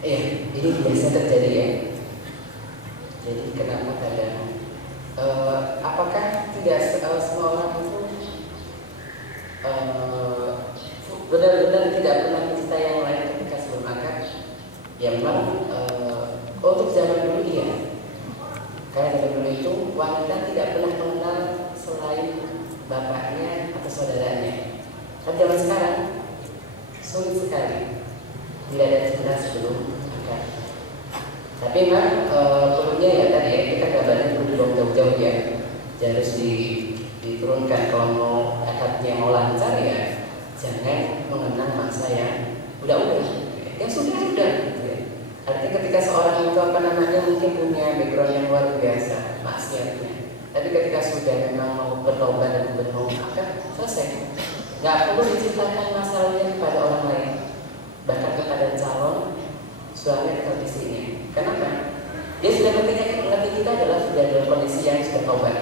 Ini biasa terjadi ya. Jadi kenapa kadang apakah tidak semua orang itu benar-benar tidak pernah mencintai yang lain ketika sebelum akad? Ya memang untuk zaman dulu iya. Karena zaman dulu itu wanita tidak pernah mengenal selain bapaknya atau saudaranya. Tapi zaman sekarang sulit sekali, tidak ada cinta sebelum akad. Tapi memang perlunya ya tadi ya, kita kabarnya perlu dibawa jauh-jauh ya. Jadi harus diturunkan kalau mau akadnya mau lancar ya, jangan mengenang masa yang udah yang sudah gitu ya. Artinya ketika seorang itu mungkin punya background yang luar biasa maksiatnya, tapi ketika sudah memang mau bertobat dan bermau akad, selesai. Nggak perlu diceritakan masalahnya kepada orang lain, bahkan kepada calon suami atau istrinya. Kenapa? Dia sudah ngerti kita adalah sudah dalam kondisi yang sudah taubat.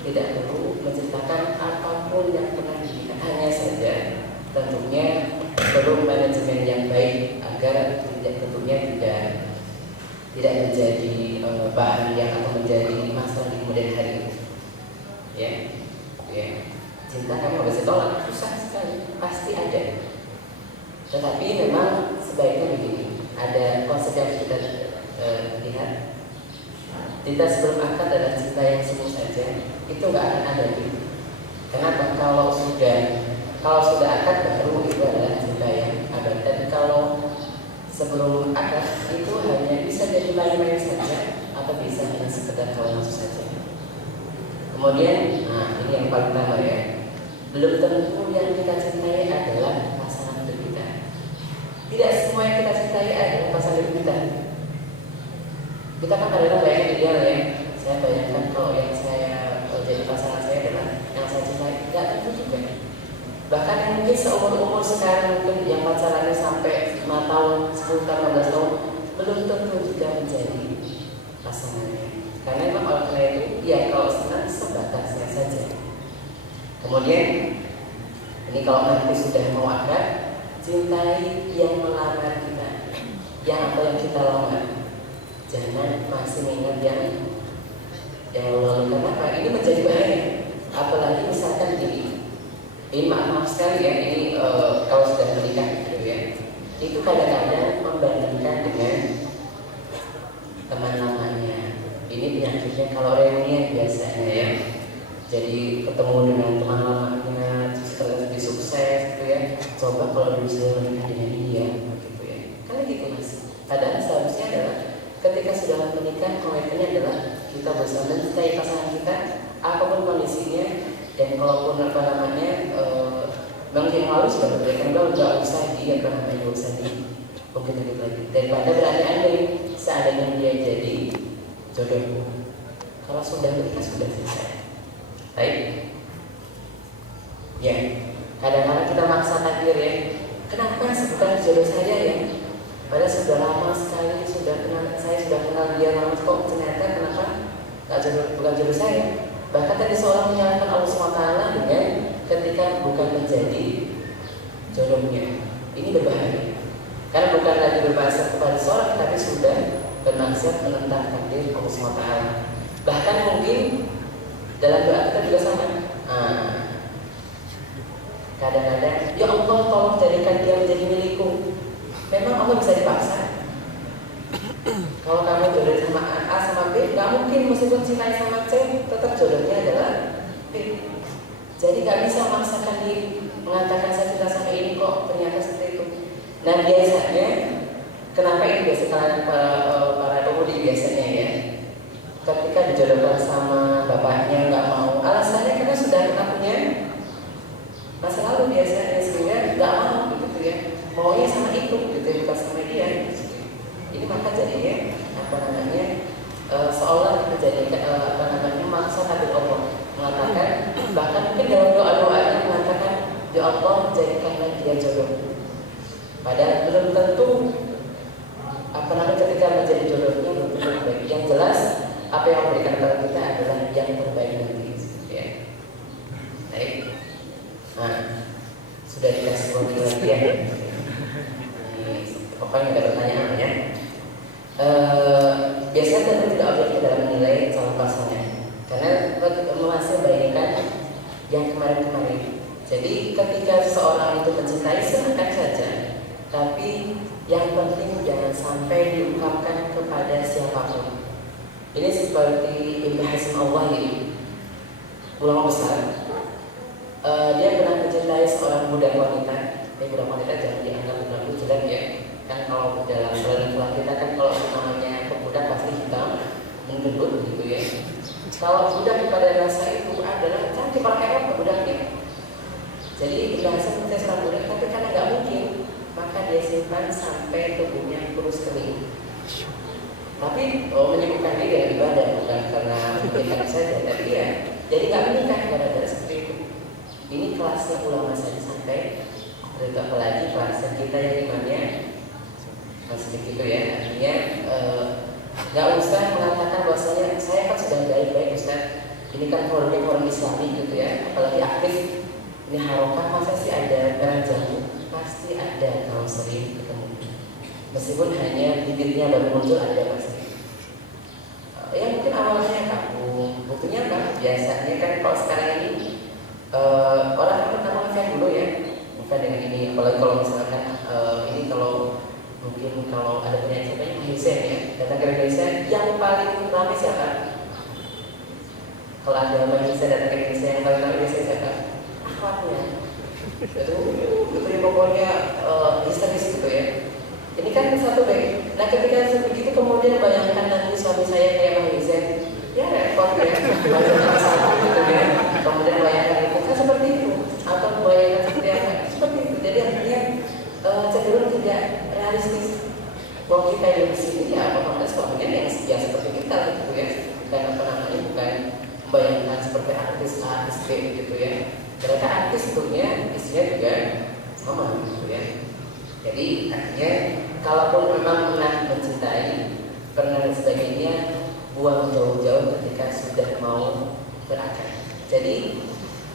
Tidak perlu menceritakan apapun yang pernah kita. Hanya saja tentunya perlu manajemen yang baik agar tentunya tidak menjadi bahan yang atau menjadi masalah di kemudian hari. Ya. Cinta kamu nggak bisa tolak, susah sekali, pasti ada. Tetapi memang sebaiknya begini, ada konsep yang kita lihat. Cinta sebelum akad adalah cinta yang semu saja, itu nggak akan ada gitu. Kenapa? Kalau sudah akad baru itu adalah cinta yang abadi. Tapi kalau sebelum akad itu hanya bisa jadi main-main saja atau bisa hanya sekedar kawan nafsu saja. Kemudian, ini yang paling utama ya. Belum tentu yang kita cintai adalah pasangan hidup kita. Tidak semua yang kita cintai adalah pasangan hidup kita. Kita kan kadang-kadang bayangkan ideal ya. Saya bayangkan kalau yang saya jadi pasangan saya adalah yang saya cintai. Tidak tentu juga. Bahkan yang mungkin seumur-umur sekarang mungkin yang pacarannya sampai 5 tahun, 10 tahun, 15 tahun belum tentu juga menjadi pasangannya. Karena memang oleh karena itu ya kalau senang sebatasnya saja. Kemudian ini kalau nanti sudah mau akad, cintai yang melamar kita, yang apa yang kita lamar. Jangan masih mengingat yang lalu. Kenapa? Ini menjadi bahaya. Apalagi misalkan ini maaf sekali ya, ini kalau sudah menikah gitu ya, itu kadang-kadang membandingkan dengan teman lamanya. Ini penyakitnya kalau reunian biasanya ya. Jadi ketemu dengan teman lamanya, terus lebih sukses gitu ya. Coba kalau dulu saya menikah dengan dia, gitu ya. Kan gitu mas. Padahal seharusnya adalah ketika sudah menikah, komitmennya adalah kita bersama mencintai pasangan kita, apapun kondisinya, dan kalaupun bang yang lalu sudah berberikan bahwa nggak usah dia karena nggak usah di mungkin lebih lagi daripada berandai-andai seandainya dia jadi jodohmu. Kalau sudah menikah sudah selesai. Baik. Ya, kadang-kadang kita maksa takdir ya. Kenapa bukan jodoh saya ya? Padahal sudah lama sekali saya sudah kenal dia lama kok ternyata kenapa bukan jodoh saya? Bahkan tadi seorang menyalahkan Allah SWT dengan ketika bukan menjadi jodohnya. Ini berbahaya. Karena bukan lagi berbahasa kepada seorang, tapi sudah bermaksud menentang takdir Allah SWT. Bahkan mungkin dalam doa kita juga sama. Kadang-kadang, ya Allah tolong jadikan dia menjadi milikku. Memang Allah bisa dipaksa. Kalau kamu jodoh sama A sama B, nggak mungkin meskipun cintai sama C, tetap jodohnya adalah B. Jadi nggak bisa memaksakan diri mengatakan saya cinta sama ini kok ternyata seperti itu. Nah biasanya, kenapa ini biasa kalian para pemudi biasanya ya? Ketika dijodohkan sama bapaknya nggak mau, alasannya karena sudah pernah punya masa lalu biasanya sehingga nggak mau gitu ya, maunya sama itu gitu bukan sama dia. Ini maka jadinya seolah menjadi maksa takdir Allah mengatakan, bahkan mungkin dalam doa-doanya mengatakan ya Allah jadikanlah dia jodoh. Padahal belum tentu ketika menjadi jodohnya belum tentu baik. Yang jelas apa yang memberikan kepada kita adalah yang terbaik nanti ya. Baik. Nah, sudah dikasih waktu lagi ya. Pokoknya ada pertanyaan ya. Biasanya tentu tidak objektif dalam menilai calon pasangan, karena masih bayangkan yang kemarin-kemarin. Jadi ketika seseorang itu mencintai silakan saja, tapi yang penting jangan sampai diungkapkan kepada siapapun. Ini seperti Ibnu Hazm Al-Zahiri, ulama besar. Dia pernah mencintai seorang budak wanita. Budak wanita jangan dianggap budak jelek ya. Kan kalau dalam lingkungan kita kan kalau namanya pemuda pasti hitam, menggendut gitu ya. Kalau budak pada rasa itu adalah cantik orang Arab budaknya. Jadi bahasa mencintai seorang budak, tapi karena nggak mungkin, maka dia simpan sampai tubuhnya kurus kering. Tapi menyibukkan diri dengan ibadah, bukan karena memikirkan saja, tapi ya jadi nggak menikah gara-gara seperti itu. Ini kelasnya ulama saja sampai terus apalagi kelasnya kita yang imannya masih begitu ya. Artinya nggak usah mengatakan bahwasanya saya kan sudah baik-baik Ustaz. Ini kan forum Islami gitu ya, apalagi aktif. Ini harokah masa sih ada perang jamu? Pasti ada kalau sering ketemu. Meskipun hanya bibitnya baru muncul ada pasti. Ya mungkin awalnya kampung, buktinya apa? Biasanya kan kalau sekarang ini orang kan pertama ngefans dulu ya, bukan dengan ini. Apalagi kalau misalkan ini kalau mungkin kalau ada penyanyi namanya Hussein ya, datang ke Indonesia yang paling ramai siapa? Kalau ada Hussein datang ke Indonesia yang paling ramai biasanya siapa? Akhwatnya. Itu ya pokoknya histeris gitu ya. Ini kan satu baik. Nah ketika begitu kemudian bayangkan nanti suami saya kayak Bang Hussein, ya repot ya. Bayangkan satu gitu ya. Kemudian bayangkan itu kan seperti itu. Atau bayangkan seperti apa? Seperti itu. Jadi artinya cenderung tidak realistis. Bahwa kita yang di sini ya otomatis suaminya yang seperti kita gitu ya. Dan apa namanya bukan membayangkan seperti artis A, artis B gitu ya. Ternyata artis sebetulnya isinya juga sama gitu ya. Jadi artinya kalaupun memang pernah mencintai, pernah dan sebagainya, buang jauh-jauh ketika sudah mau berakad. Jadi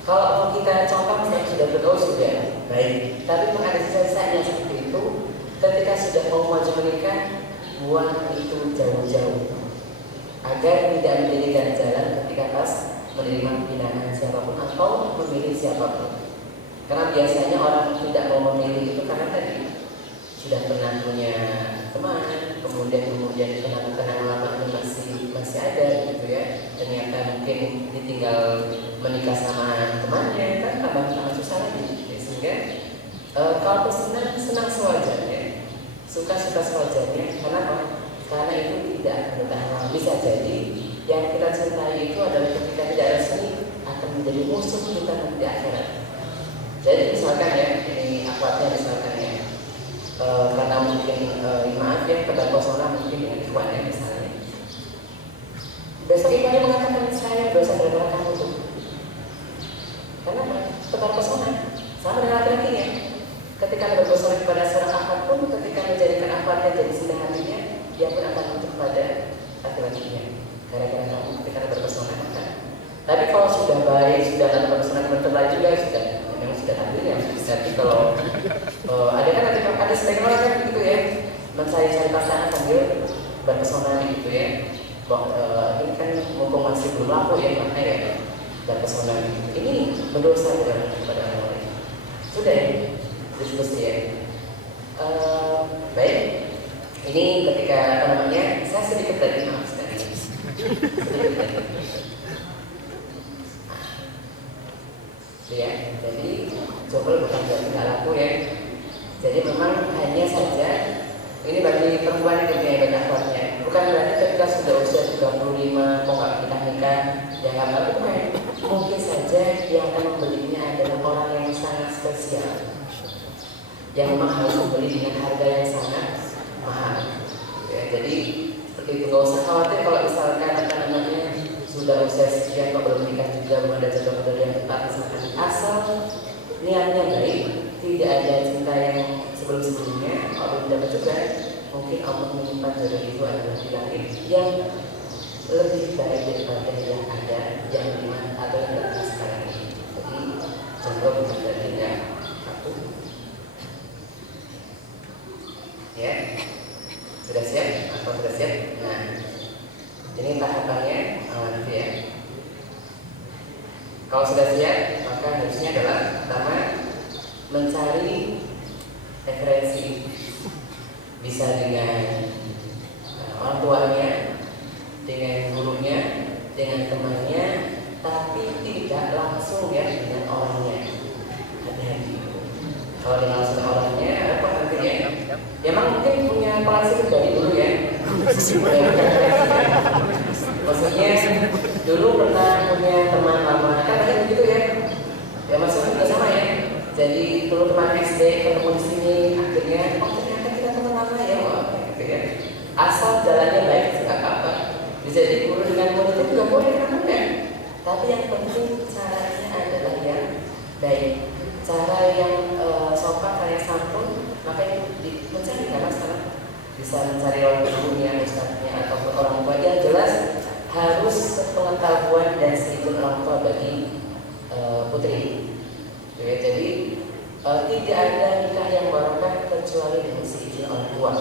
kalau kita contoh misalnya sudah bergaul sudah baik, tapi ada sisa-sisanya seperti itu, ketika sudah mau maju menikah, buang itu jauh-jauh agar tidak menjadikan jalan ketika pas menerima pinangan siapapun atau memilih siapapun. Karena biasanya orang tidak mau memilih itu karena tadi sudah pernah punya teman, kemudian kenangan lama masih ada gitu ya. Ternyata mungkin ditinggal menikah sama temannya kan tambah susah lagi. Sehingga kalau senang sewajarnya, suka sewajarnya. Kenapa? Karena itu tidak bertahan lama. Bisa jadi yang kita cintai itu adalah ketika tidak resmi akan menjadi musuh kita nanti di akhirat. Jadi misalkan ya, ini akhwatnya misalkan ya, karena mungkin maaf ya, keterpersona mungkin dengan ikhwannya misalnya. Besok ikhwannya mengatakan saya dosa gara-gara kamu tuh. Kenapa? Keterpersona sama dengan laki-lakinya. Ketika berpersona kepada seorang akhwat pun, ketika menjadikan akhwatnya jadi sindah hatinya, dia pun akan untuk kepada laki-lakinya. Gara-gara kamu ketika berpesona kan. Tapi kalau sudah baik, sudah ada berpesona bertelah juga sudah, memang sudah takdirnya. Tapi kalau ada kan ada sebagian orang kan gitu ya, mencari-cari pasangan sambil berpesona gitu ya. Ini kan mumpung masih belum laku ya, makanya ya berpesona gitu. Ini berdosa kepada orang lain. Sudah ya, diskusi ya. Baik, ini ketika apa namanya, saya sedikit tadi maaf sekali. Ya, jadi jomblo bukan berarti nggak laku ya. Jadi memang hanya saja ini bagi perempuan yang punya banyak akhwatnya. Bukan berarti ketika sudah usia 35 kok nggak nikah ya nggak laku kan. Mungkin saja yang akan membelinya adalah orang yang sangat spesial, yang memang harus membeli dengan harga yang sangat mahal. Ya, jadi seperti itu, nggak usah khawatir kalau misalkan apa namanya sudah usia sekian kok belum menikah juga, belum ada jodoh yang tepat misalkan. Asal niatnya baik, tidak ada cinta yang sebelum-sebelumnya, kalau tidak juga mungkin Allah menyimpan jodoh itu adalah di langit yang lebih baik daripada yang ada yang dimana atau yang ada sekarang ini. Jadi jodoh bukan berarti tidak aku. Ya, Sudah siap? Atau sudah siap? Nah, ini tahapannya nanti ya. Kalau sudah siap, maka harusnya adalah pertama mencari referensi, bisa dengan orang tuanya, dengan gurunya, dengan temannya, tapi tidak langsung ya dengan orangnya. Hati-hati. Kalau dengan langsung orangnya, apa nanti ya? Ya emang mungkin punya pengalaman dari dulu ya. Maksudnya dulu pernah punya teman lama, kan ada begitu ya. Ya maksudnya juga sama ya. Jadi dulu teman SD ketemu di sini, akhirnya oh ternyata kita teman lama ya, wah gitu ya. Asal jalannya baik nggak apa-apa. Bisa jadi guru dengan murid itu juga boleh kan ya. Tapi yang penting caranya adalah yang baik, cara yang sopan, cara yang santun. Makanya mencari karena sekarang bisa mencari orang gurunya, ustadznya ataupun orang tua yang jelas harus pengetahuan dan sedikit orang tua bagi putri. Ya, jadi tidak ada nikah yang barokah kecuali dengan seizin orang tua.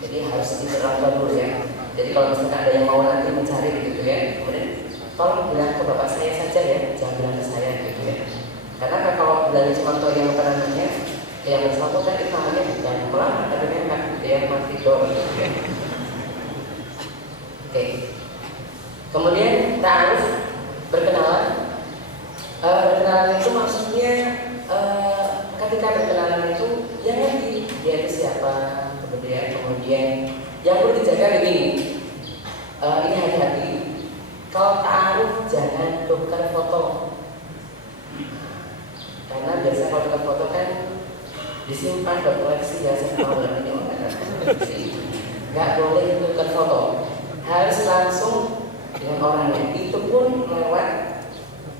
Jadi harus izin orang tua dulu ya. Jadi kalau misalkan ada yang mau nanti mencari gitu ya, kemudian tolong bilang ke bapak saya saja ya, jangan bilang ke saya gitu ya. Karena kalau bilang cuma tuh yang namanya yang bersangkutan itu namanya bukan pelamar, tapi memang dia mati doang gitu ya. Oke. Kemudian ta'aruf, berkenalan. Berkenalan itu maksudnya ketika berkenalan itu yang ngerti dia itu siapa, kemudian yang perlu dijaga begini. Ini hati-hati. Kalau ta'aruf jangan tukar foto. Karena biasa kalau tukar foto kan disimpan buat koleksi ya, saya tahu ini nggak boleh tukar foto, harus langsung dengan orangnya. Itu pun lewat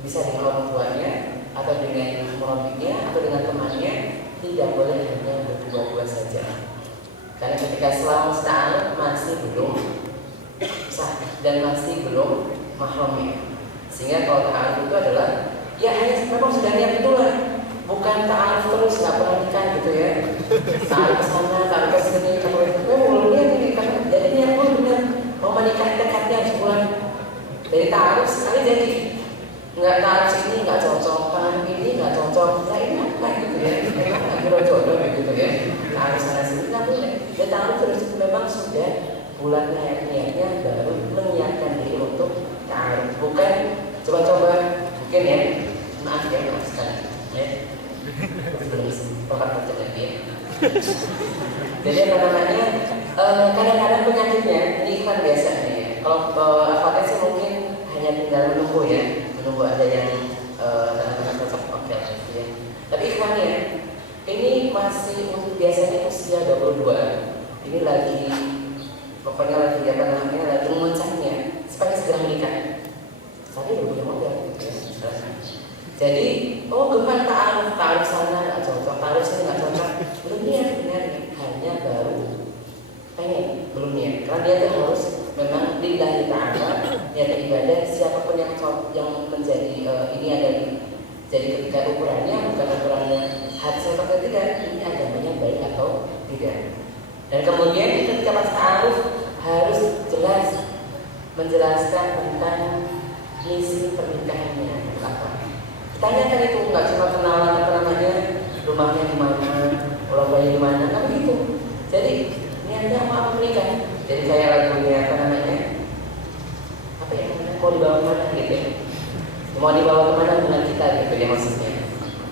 bisa dengan orang tuanya atau dengan murabbinya atau dengan temannya, tidak boleh hanya berdua-dua saja. Karena ketika selama ta'aruf masih belum sah dan masih belum mahramnya. Sehingga kalau ta'aruf itu adalah ya hanya memang sudah niat itulah, bukan ta'aruf terus nggak pernah nikah gitu ya. Ta'aruf ke sana, ta'aruf ke sini, ta'aruf ke sini, belum niat ini kan. Jadi niat pun benar mau menikah dekatnya sebulan. Dari ta'aruf sekali jadi nggak ta'aruf sini nggak cocok, tangan ini nggak cocok, nah ini apa gitu ya? Memang nggak kira jodoh gitu ya. Ta'aruf sana sini nggak boleh. Dan ta'aruf terus memang sudah bulan niatnya baru menyiapkan diri untuk ta'aruf, bukan coba-coba mungkin ya. Maaf sekali ya. Belum tempat kerja lagi ya. Jadi apa namanya, kadang-kadang penyakitnya ini kan biasa nih ya. Kalau apa sih mungkin hanya tinggal menunggu ya, menunggu ada yang kadang-kadang cocok oke gitu ya. Tapi ikhwannya ini masih biasanya usia 22. Ini lagi pokoknya lagi apa namanya, lagi memuncaknya supaya segera menikah. Tapi belum punya modal gitu ya. Jadi, gemar ta'aruf sana nggak cocok, ta'aruf sini nggak cocok, belum niat sebenarnya, hanya baru pengen, belum niat. Karena dia tuh harus memang lillahi ta'ala, niat ibadah. Siapapun yang menjadi ini adalah jadi ketika ukurannya bukan ukurannya hati saya atau tidak, ini agamanya baik atau tidak. Dan kemudian ketika pas ta'aruf harus jelas menjelaskan tentang misi pernikahannya apa. Tanyakan itu, nggak cuma kenalan apa namanya, rumahnya di mana, orang tuanya di mana, kan gitu. Jadi niatnya mau menikah. Jadi kayak lagunya apa namanya, apa ya, mau dibawa kemana gitu ya, mau dibawa kemana dengan kita gitu ya maksudnya.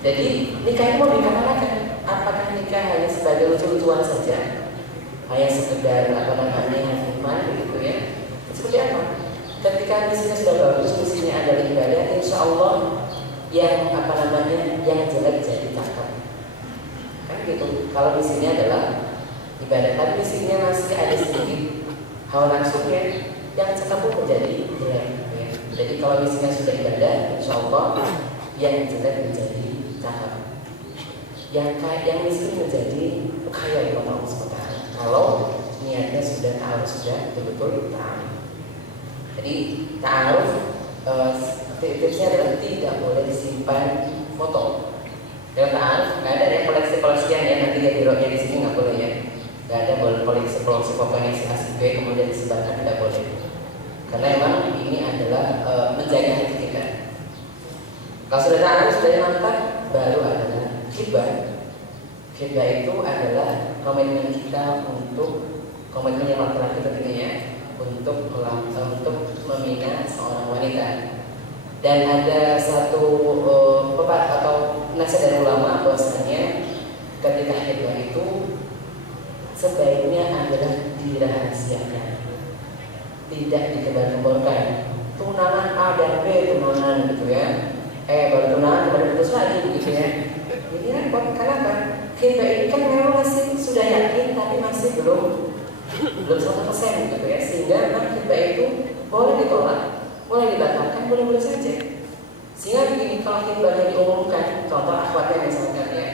Jadi nikah itu mau dikatakan, apakah nikah hanya sebagai lucu-lucuan saja, hanya sekedar apa namanya hikmah gitu ya, seperti apa? Ketika misinya sudah bagus, misinya adalah ibadah, insya Allah yang apa namanya, yang jelek jadi cakep kan gitu. Kalau misinya adalah ibadah, tapi misinya masih ada sedikit hawa nafsunya, yang cakep pun menjadi jelek ya. Jadi kalau misinya sudah ibadah, insya Allah yang jelek menjadi cakep, yang miskin menjadi kaya di mata Allah SWT. Kalau niatnya sudah ta'aruf, sudah betul-betul ta'aruf. Jadi ta'aruf tipsnya adalah tidak boleh disimpan foto. Dalam ta'aruf nggak ada ya koleksi-koleksian ya, nanti ya di sini nggak boleh ya. nggak ada politik sepokoknya si A si B kemudian disebarkan, tidak boleh. Karena memang ini adalah menjaga hati kita. Kalau sudah tahu, sudah mantap, baru adalah khidbah. Khidbah itu adalah komitmen kita untuk komitmen yang laki-laki tentunya untuk membina seorang wanita. Dan ada satu atau nasihat dari ulama bahwasanya ketika khidbah itu sebaiknya adalah dirahasiakan, tidak dikebar-kebarkan. Tunangan A dan B, tunangan gitu ya. Baru tunangan baru putus lagi gitu ya. Ini repot. Kenapa? Khidbah ini kan memang masih sudah yakin tapi masih belum 100% gitu ya. Sehingga memang khidbah itu boleh ditolak, boleh dibatalkan, boleh-boleh saja. Sehingga begini, kalau khidbahnya diumumkan, contoh akhwatnya misalkan ya,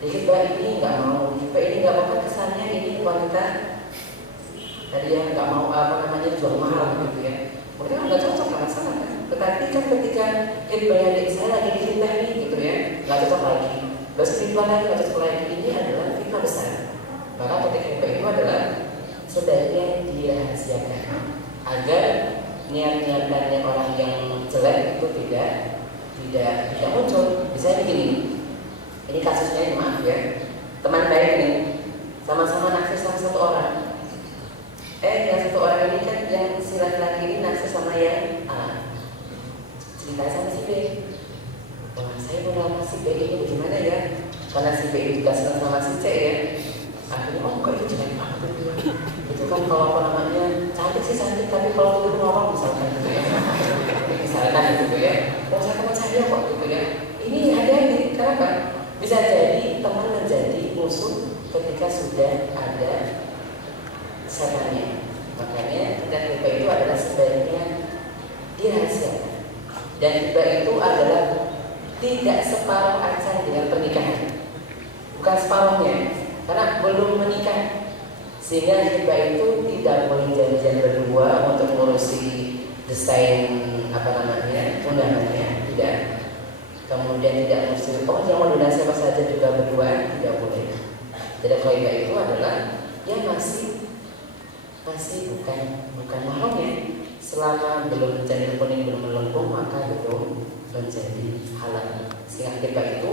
di khidbah ini nggak mau, khidbah ini nggak mau, kan kesannya ini wanita tadi ya nggak mau jual mahal gitu ya. Mungkin nggak cocok, nggak masalah kan. Tetapi kan ketika khidbahnya saya lagi di khidbah nih gitu ya, nggak cocok lagi. Terus khidbah lagi nggak cocok lagi, ini adalah fitnah besar. Maka ketika khidbah itu adalah sebaiknya dirahasiakan agar niat-niatannya orang yang jelek itu tidak muncul. Misalnya begini, ini kasusnya, maaf ya, teman baik ini sama-sama naksir sama satu orang. Yang satu orang ini kan yang si laki-laki ini naksir sama yang A, ceritanya sama si B. Wah, saya mau ngelamar si B ini bagaimana ya? Karena si B itu juga senang sama si C ya. Akhirnya, kok itu jelek banget itu. Itu kan kalau cantik sih cantik, tapi kalau itu ngomong misalkan gitu ya. Misalkan gitu ya. Saya teman saya kok gitu ya. Ini hati-hati, kenapa? Bisa jadi teman menjadi musuh ketika sudah ada setannya. Makanya kita khidbah itu adalah sebaiknya dirahasiakan. Dan khidbah itu adalah tidak separuh acan dengan pernikahan, bukan separuhnya, karena belum menikah. Sehingga khidbah itu tidak boleh janjian berdua untuk ngurusi desain undangannya, tidak. Kemudian tidak mesti yang mau donasi apa saja juga berdua, tidak boleh. Jadi khidbah itu adalah yang masih bukan mahramnya. Selama belum menjadi kuning, belum melengkung, maka itu menjadi halal. Sehingga khidbah itu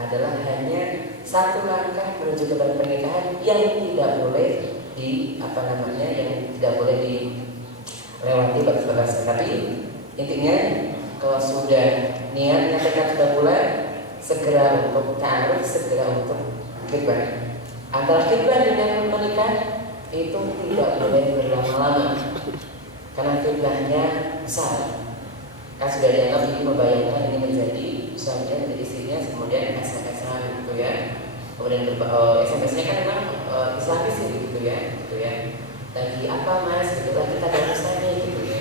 adalah hanya satu langkah menuju ke pernikahan yang tidak boleh yang tidak boleh dilewati batas-batas. Tapi intinya kalau sudah niatnya tekad sudah bulat, segera untuk ta'aruf, segera untuk khidbah. Antara khidbah dengan menikah itu tidak boleh berlama-lama, karena khidbahnya besar. Kan sudah dianggap ini membayangkan ini menjadi suaminya, menjadi istrinya, kemudian SMS-an gitu ya. Kemudian SMS-nya kan memang Islamis gitu ya. Lagi apa mas? Gitu lah, kita ada urusannya gitu ya.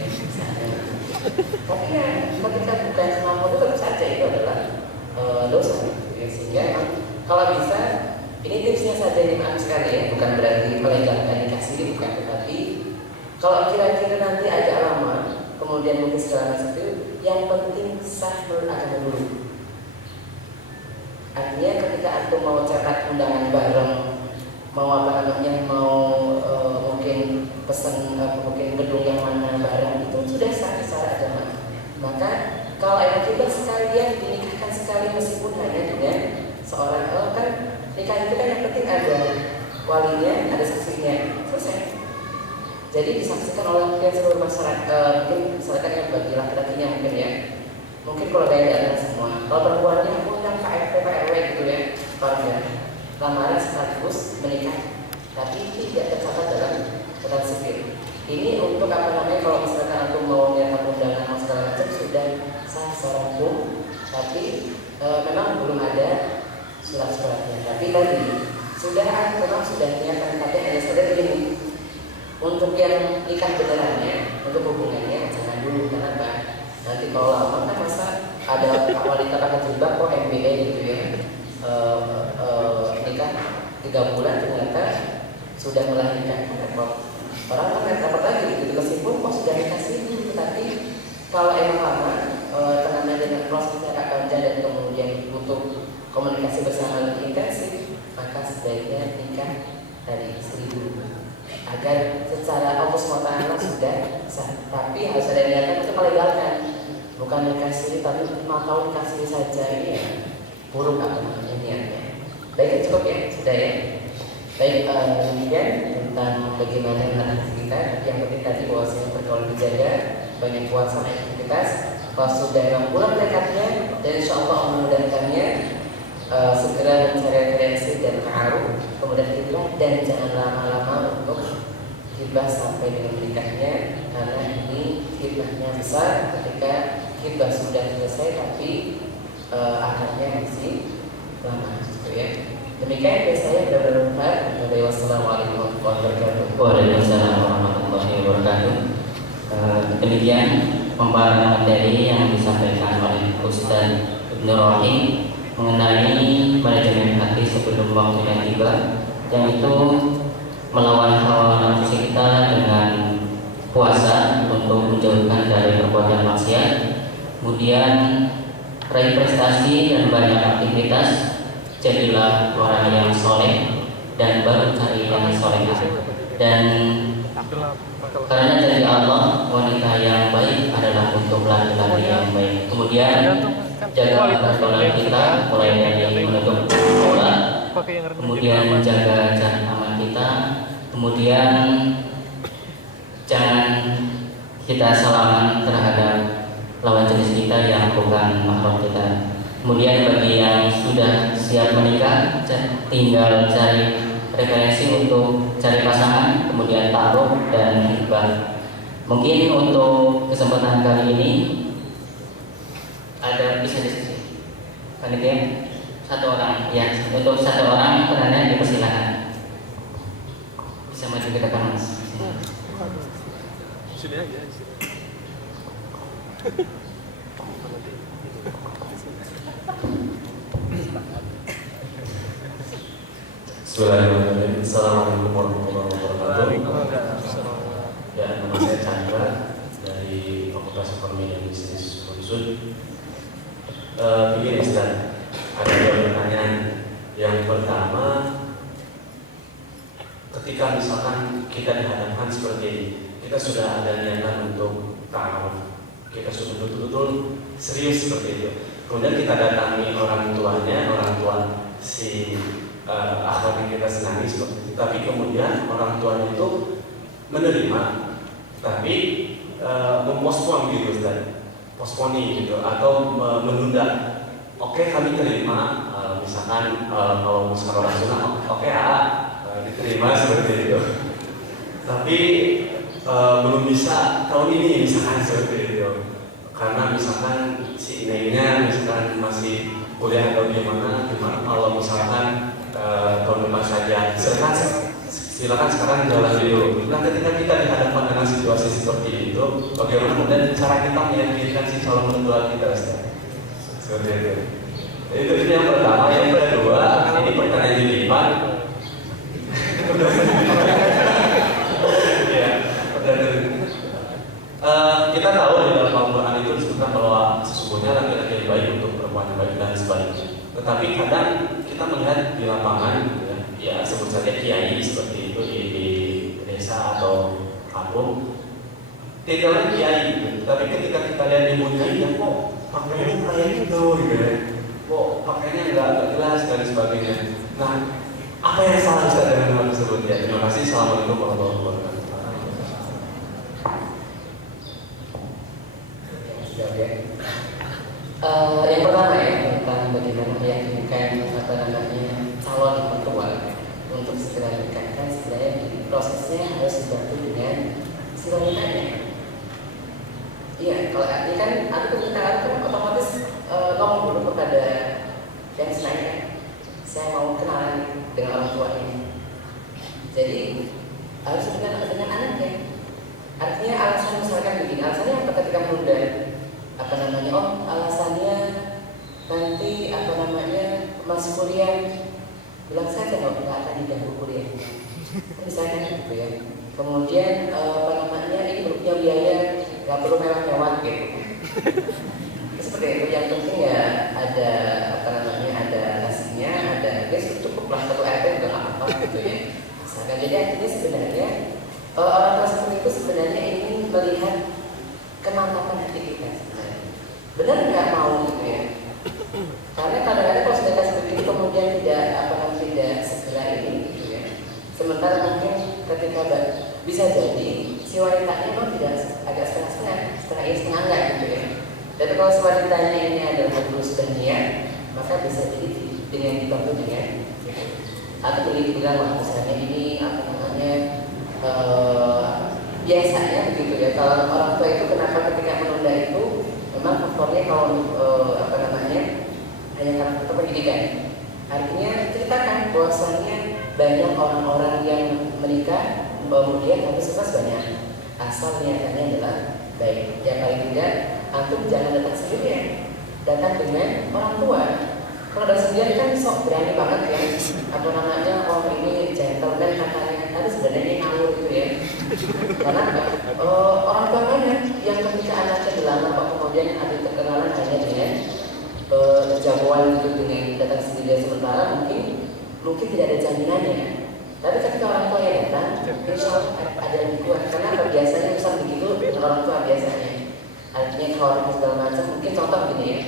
Tapi ya ketika bukan semampu itu tentu saja itu adalah dosa gitu ya. Sehingga kalau bisa, ini tipsnya saja yang maaf sekali ya, bukan berarti melegalkan nikah siri, bukan. Tetapi kalau kira-kira nanti agak lama, kemudian mungkin segala macam itu, yang penting sah menurut agama dulu. Artinya ketika antum mau cetak undangan bareng, mau mungkin pesan mungkin gedung yang mana bareng, itu sudah sah secara agama. Maka kalau ayat kita sekalian dinikahkan sekali meskipun hanya dengan seorang kan nikah itu kan yang penting ada walinya, ada saksinya, selesai. Jadi disaksikan oleh seluruh masyarakat, mungkin masyarakat yang bagi laki-lakinya mungkin ya. Mungkin kalau ada semua. Kalau perempuannya undang KRT, KRW gitu ya, keluarga. Lamaran sekaligus menikah, tapi tidak tercatat dalam catatan sipil. Ini untuk kalau misalkan aku mau nyatakan undangan atau segala macam sudah sah secara hukum, tapi memang belum ada surat-suratnya. Tapi tadi memang sudah niatkan, tapi hanya saja begini. Untuk yang nikah benerannya, untuk hubungannya jangan dulu. Kenapa? Nanti kalau lama kan masa ada wanita pakai jilbab kok MBA gitu ya, nikah 3 bulan ternyata sudah melahirkan, orang kan dapat lagi gitu. Meskipun kok sudah dikasih dulu, tapi kalau emang lama tengahnya dengan proses jarak panjang dan kemudian butuh komunikasi bersama lebih intensif, maka sebaiknya nikah dari istri dulu, agar secara Allah SWT sudah sah. Tapi harus ada niatan untuk melegalkan, bukan nikah siri tapi 5 tahun nikah siri saja. Ini ya buruk apa namanya niatnya. Baik, cukup ya, sudah ya. Baik, kemudian tentang bagaimana mengatasi kita, yang penting tadi bahwasanya pergaulan dijaga, banyak puasa aktivitas. Kalau sudah pulang dekatnya, dan insya Allah memudahkannya, segera mencari referensi dan ta'aruf, kemudian hibah, dan jangan lama-lama untuk hibah sampai dengan menikahnya, karena ini hibahnya besar ketika hibah sudah selesai tapi akadnya masih lama gitu ya. Demikian dari saya, mudah-mudahan bermanfaat. Wassalamualaikum warahmatullahi wabarakatuh. Waalaikumsalam warahmatullahi wabarakatuh. Demikian pembahasan materi yang disampaikan oleh Ustaz Ibnu Rahim mengenai manajemen hati sebelum waktunya tiba, yang itu melawan hawa nafsu kita dengan puasa untuk menjauhkan dari perbuatan maksiat, kemudian raih prestasi dan banyak aktivitas. Jadilah orang yang soleh dan baru cari yang soleh. Dan karena dari Allah, wanita yang baik adalah untuk laki-laki yang baik. Kemudian jaga pergaulan kita, mulai dari menutup aurat, kemudian menjaga jarak aman kita, kemudian jangan kita salaman terhadap lawan jenis kita yang bukan mahram kita. Kemudian bagi yang sudah siap menikah, tinggal cari referensi untuk cari pasangan, kemudian taruh dan hibah. Mungkin untuk kesempatan kali ini ada bisa diskusi. Panitia satu orang, ya, untuk satu orang penanya dipersilakan. Bisa maju ke depan, Mas. Sini aja, sini. Bismillahirrahmanirrahim. Assalamualaikum warahmatullahi wabarakatuh. Ya, nama saya Chandra dari Fakultas Ekonomi dan Bisnis Unsur. Begini Ustaz, ada dua pertanyaan. Yang pertama, ketika misalkan kita dihadapkan seperti ini, kita sudah ada niatan untuk ta'aruf, kita sudah betul-betul serius seperti itu. Kemudian kita datangi orang tuanya, orang tua si akhwat yang kita senangi seperti itu. Tapi kemudian orang tuanya itu menerima, tapi mempospon gitu Ustaz, posponi gitu, atau menunda. Oke, kami terima, misalkan kalau misalkan orang sunnah, oke diterima seperti itu. Tapi belum bisa tahun ini misalkan seperti itu, karena misalkan si neneknya misalkan masih kuliah atau gimana kalau misalkan tahun depan saja, silakan sekarang jalan dulu. Nah, ketika kita dihadapkan dengan situasi seperti itu, bagaimana kemudian cara kita meyakinkan si calon mertua kita, Ustaz? Seperti itu. Itu yang pertama. Yang kedua, ini pertanyaan dilipat. Ya, kita tahu di dalam Al-Quran itu disebutkan bahwa sesungguhnya laki-laki yang baik untuk perempuan yang baik dan sebaliknya. Tetapi kadang kita melihat di lapangan, ya sebut saja kiai seperti itu di desa atau kampung, titelnya kiai, tapi ketika kita lihat di kiai, ya kok pakaiannya kayak gitu, kok pakaiannya nggak jelas dan sebagainya. Nah, apa yang salah Ustaz dengan hal tersebut ya? Terima kasih. Assalamualaikum warahmatullahi wabarakatuh. Yang pertama ya, tentang bagaimana meyakinkan calon mertua untuk segera menikahkan. Sebenarnya prosesnya harus dibantu dengan si wanitanya. Iya, kalau ini kan ada permintaan kan otomatis ngomong dulu kepada yang senangnya, saya mau kenalan dengan orang tua ini. Jadi harus dengan anaknya. Artinya alasan misalkan begini, alasannya apa ketika menunda? Oh alasannya nanti masuk kuliah, bilang saja nggak akan diganggu kuliahnya, misalnya gitu ya. Kemudian ini punya biaya, nggak perlu mewah-mewah gitu. Seperti itu, yang penting ya ada ada nasinya, ada guys, cukup lah, satu RT juga nggak apa-apa gitu ya. Misalkan, jadi artinya sebenarnya orang tua seperti itu sebenarnya ingin melihat kemantapan hati kita sebenarnya. Benar nggak mau gitu ya? Karena kadang-kadang kalau sudah kasih begitu kemudian tidak segera ini gitu ya. Sementara mungkin ketika bisa jadi si wanitanya memang tidak agak setengah ini setengah enggak gitu ya. Dan kalau si wanitanya ini adalah dulu sudah niat, maka bisa jadi dengan dibantu dengan gitu. Atau boleh dibilang wah misalnya ini apa namanya biasanya begitu ya. Kalau orang tua itu kenapa ketika menunda itu memang faktornya kalau apa namanya hanya karena faktor pendidikan. Artinya ceritakan bahwasannya banyak orang-orang yang menikah kemudian tapi sukses banyak asal niatannya adalah baik. Yang paling tidak antum jangan datang sendirian, datang dengan orang tua. Kalau datang sendirian kan sok berani banget ya, apa namanya ini gentleman katanya, tapi sebenarnya ngawur gitu ya. Karena orang tua mana yang ketika anaknya dilamar kok kemudian ada kekenalan hanya dengan jagoan gitu dengan datang sendirian, sementara mungkin tidak ada jaminannya. Tapi ketika orang tua yang datang, insya Allah ada yang kuat. Karena biasanya misal begitu dengan orang tua biasanya. Artinya khawatir segala macam. Mungkin contoh begini ya.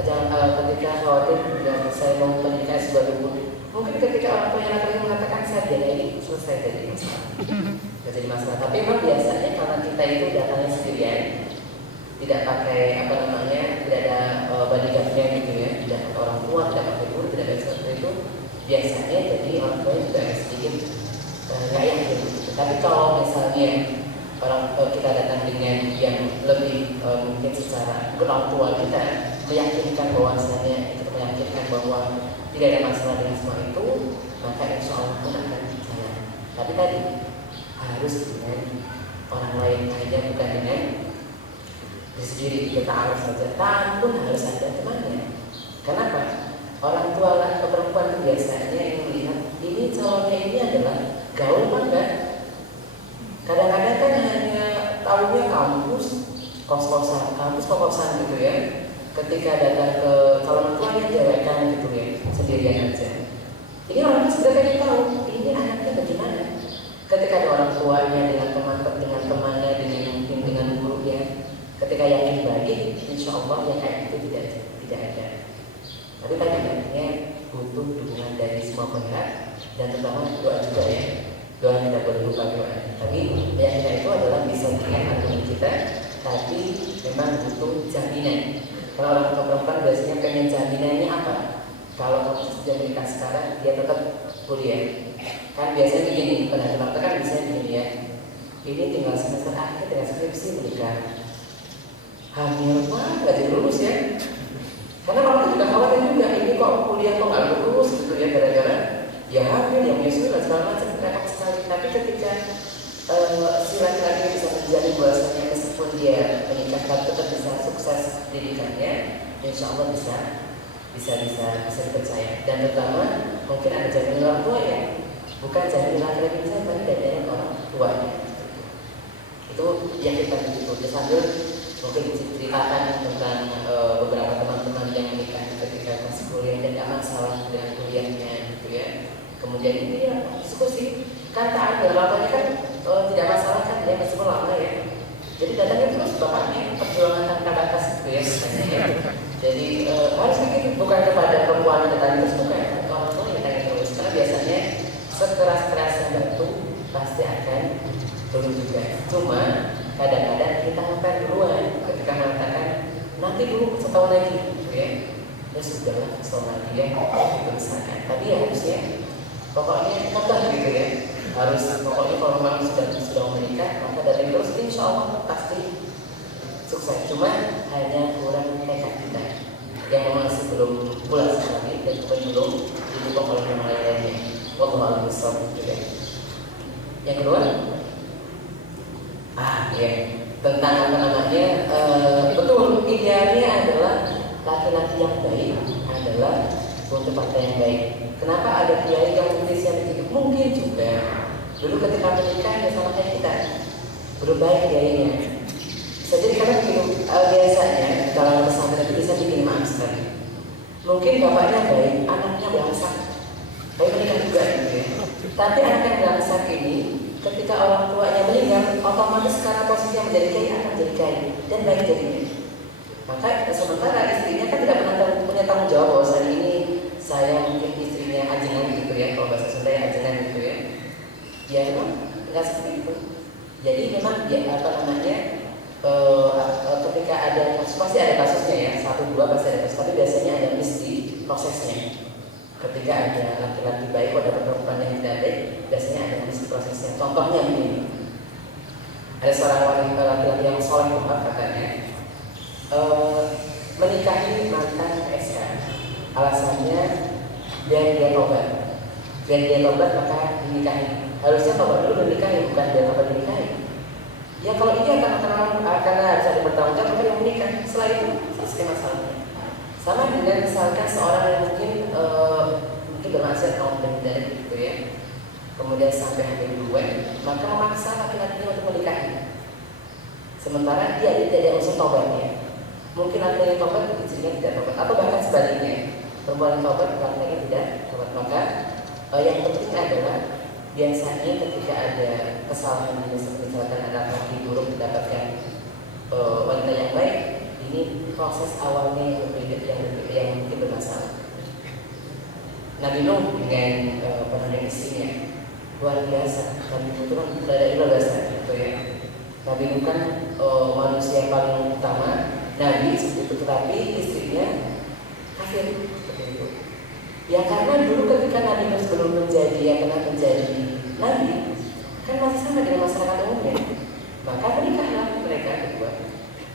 Ketika khawatir dan saya mau menikah sebuah dukun, mungkin ketika orang tua yang laki-laki mengatakan saya biaya ini selesai jadi masalah. Tidak jadi masalah. Tapi memang biasanya karena kita itu datangnya sendirian, tidak pakai apa namanya, tidak ada bodyguardnya gitu ya, tidak pakai orang tua, tidak pakai guru, tidak ada seperti itu. Biasanya jadi orang tua juga sedikit nggak yakin. Tapi kalau misalnya kita datang dengan yang lebih mungkin secara orang tua kita meyakinkan bahwasanya itu meyakinkan bahwa tidak ada masalah dengan semua itu, maka insya Allah pun akan jalan. Tapi tadi harus dengan orang lain aja, bukan dengan diri sendiri. Kita harus saja, tahan pun harus ada temannya. Kenapa? Orang tua atau perempuan biasanya yang melihat ini calonnya ini adalah gaul apa enggak? Kadang-kadang kan hanya tahunya kampus kosan gitu ya. Ketika datang ke calon tuanya dewekan gitu ya, sendirian aja. Ini orang sudah pengen tahu ini anaknya bagaimana. Ketika ada orang tuanya dengan temannya, dengan gurunya, ketika yakin bagi, insya Allah yang kayak itu tidak ada. Tapi tadi artinya butuh dukungan dari semua pihak dan terutama doa juga ya. Doa tidak boleh lupa doa. Tapi keyakinan itu adalah bisa dengan argumen kita, tapi memang butuh jaminan. Kalau orang tua perempuan biasanya pengen jaminannya apa? Kalau kamu sudah menikah sekarang, dia tetap kuliah. Kan biasanya begini, pada teman-teman kan biasanya begini ya. Ini tinggal semester akhir, tinggal skripsi menikah. Hamil mah nggak jadi lulus ya. Karena orang juga khawatir juga, ini kok kuliah kok nggak lulus gitu ya, gara-gara ya hamil, yang menyusui dan segala macam, repot sekali. Tapi ketika si laki-laki bisa menjadi bahwasanya meskipun dia menikah tetap bisa sukses pendidikannya, insya Allah bisa dipercaya. Dan terutama mungkin ada jaminan orang tua ya, bukan jaminan laki-laki bisa, tapi dari orang tuanya. Itu yang kita begitu. Sambil mungkin ceritakan tentang beberapa teman-teman yang menikah ketika masih kuliah dan tidak masalah dengan kuliahnya gitu ya. Kemudian ini ya diskusi kan tak ada bapaknya kan tidak masalah kan dia meskipun lama ya. Jadi datangnya terus bapaknya perjuangan tanpa batas gitu ya misalnya ya. Jadi harus begitu, bukan kepada perempuan yang datang terus, bukan ke orang tua yang datang terus. Karena biasanya sekeras-kerasnya bantu pasti akan turun juga. Cuma kadang-kadang kita ngepet duluan ketika mengatakan nanti dulu setahun lagi gitu ya. Ya sudah lah setahun lagi ya gitu misalkan. Tapi ya harusnya pokoknya kata gitu ya. Harus pokoknya kalau memang sudah menikah maka dari terus insya Allah pasti sukses. Cuma hanya kurang tekad kita yang masih belum pulas sekali dan belum didukung oleh yang lainnya. Wallahu a'lam bishawab juga. Yang kedua, ya tentang apa namanya betul idealnya adalah laki-laki yang baik adalah untuk partai yang baik. Kenapa ada kiai yang Indonesia begitu? Mungkin juga dulu ketika menikah ya sama kayak kita belum baik kiainya. Jadi karena begitu biasanya kalau pesantren itu bisa bikin maaf sekali. Mungkin bapaknya baik, anaknya bangsa, baik menikah juga gitu ya. Tapi anak yang berangsek ini, ketika orang tuanya meninggal, otomatis karena posisinya menjadi kiai akan jadi kiai dan baik jadinya. Maka sementara istrinya kan tidak pernah punya tanggung jawab bahwa saat ini saya mungkin istrinya ajengan gitu ya, kalau bahasa Sunda ya ajengan gitu ya. Ya memang nggak seperti itu. Jadi memang dia ketika ada kasus, pasti ada kasusnya ya, 1, 2 pasti ada kasus, tapi biasanya ada misi prosesnya. Ketika ada laki-laki baik atau dapat perempuan yang tidak baik, biasanya ada misi prosesnya. Contohnya begini, ada seorang wanita laki-laki yang soleh katanya menikahi mantan PSK, alasannya biar dia tobat maka dinikahi. Harusnya tobat dulu menikahi, bukan dia tobat dinikahi. Ya kalau iya karena harus ada bertanggung jawab maka dia menikah. Setelah itu selesai masalahnya. Sama dengan misalkan seorang yang mungkin bermaksud kaum dari gitu ya, kemudian sampai hamil duluan, maka memaksa laki-laki untuk menikahi. Sementara dia tidak ada unsur tobatnya. Mungkin laki-laki tobat, istrinya tidak tobat, atau bahkan sebaliknya, perempuan tobat, laki-laki tidak tobat. Maka yang penting adalah biasanya ketika ada kesalahan ini, seperti misalkan ada laki buruk mendapatkan wanita yang baik, ini proses awalnya yang berbeda, yang mungkin bermasalah. Nabi Nuh dengan penanganan istrinya luar biasa. Nabi Nuh itu kan berada luar biasa gitu ya. Nabi Nuh kan manusia yang paling utama, Nabi seperti itu, tetapi istrinya kafir seperti itu. Ya karena dulu ketika Nabi Nuh sebelum menjadi Nabi kan masih sama dengan masyarakat umumnya, maka menikahlah mereka berdua.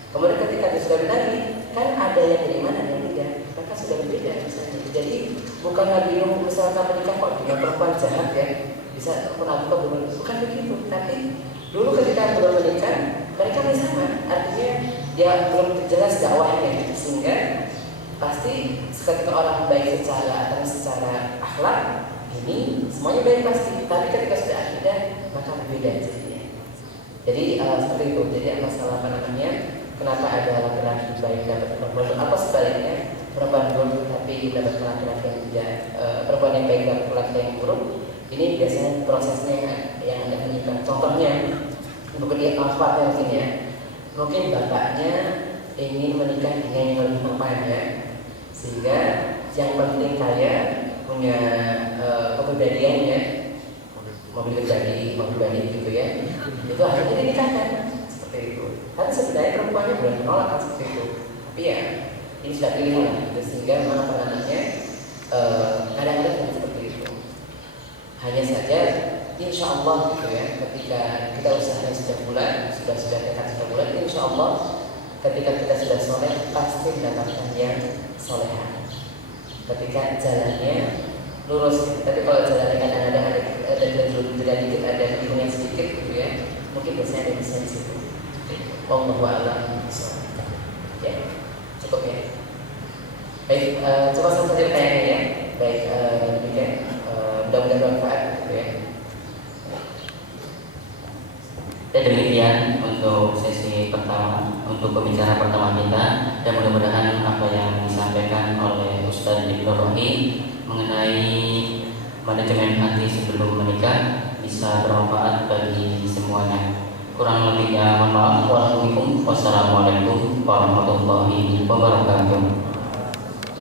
Kemudian ketika dia sudah Nabi, kan ada yang beriman ada yang tidak, maka sudah berbeda misalnya. Jadi bukan Nabi Nuh misalkan menikah kok dengan perempuan jahat ya, bisa pun aku bukan begitu. Tapi dulu ketika belum menikah, mereka masih sama. Artinya dia belum jelas dakwahnya, sehingga pasti ketika orang baik secara akhlak ini semuanya baik pasti. Tapi ketika sudah akidah maka berbeda jadinya. Jadi seperti itu. Jadi masalah kenapa ada laki-laki baik dapat perempuan atau sebaliknya perempuan buruk tapi dapat laki-laki yang tidak, perempuan yang baik dapat laki-laki yang buruk. Ini biasanya prosesnya yang ada menyimpan. Contohnya untuk dia manfaatnya mungkin ya, mungkin bapaknya ingin menikah dengan yang lebih mampan ya, sehingga yang penting kaya, punya kepribadiannya, mobil pribadi gitu ya, itu akhirnya dinikahkan seperti itu. Tapi sebenarnya perempuannya belum menolak kan seperti itu, tapi ya ini sudah pilihan gitu, sehingga kadang-kadang seperti itu. Hanya saja insya Allah gitu ya, ketika kita usahanya sudah dekat sudah bulan, insya Allah ketika kita sudah soleh pasti mendapatkan yang soleha. Ketika jalannya lurus, tapi kalau jalannya kadang-kadang ada dikit, ada yang sedikit gitu ya, mungkin biasanya ada di situ. Wallahu a'lam. Ya, cukup ya. Baik, coba saja pertanyaannya ya. Baik, demikian. Mudah-mudahan bermanfaat gitu ya. Dan demikian untuk sesi pertama, untuk pembicaraan pertama kita, dan mudah-mudahan apa yang disampaikan oleh Ustadz Ibnu Rohim mengenai manajemen hati sebelum menikah bisa bermanfaat bagi semuanya. Kurang lebihnya mohon maaf. Wassalamualaikum warahmatullahi wabarakatuh.